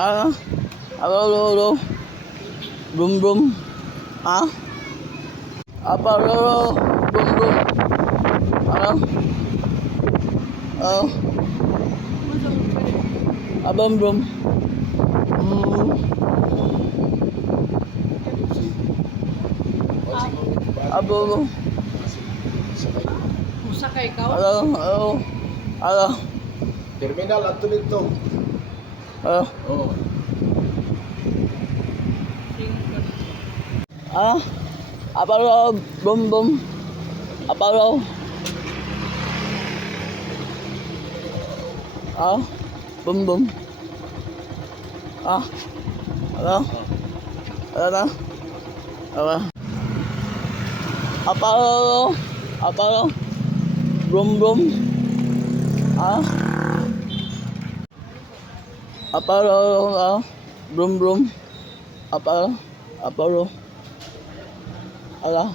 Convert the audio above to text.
Ano? Alo, brum brum. Ha? Apalo, brum brum. Ano? Ano? Abang brum. Abo. Usa ka ikaw? Ano? Terminal at tulig to. Ano? Oo. Ano? Apalo, brum brum. Apalo. Ano? Brum brum. Ah? Ano? Ano? Ano? Apalo. Brum brum. Ah? Apalo, brum brum. Apalo. Ala.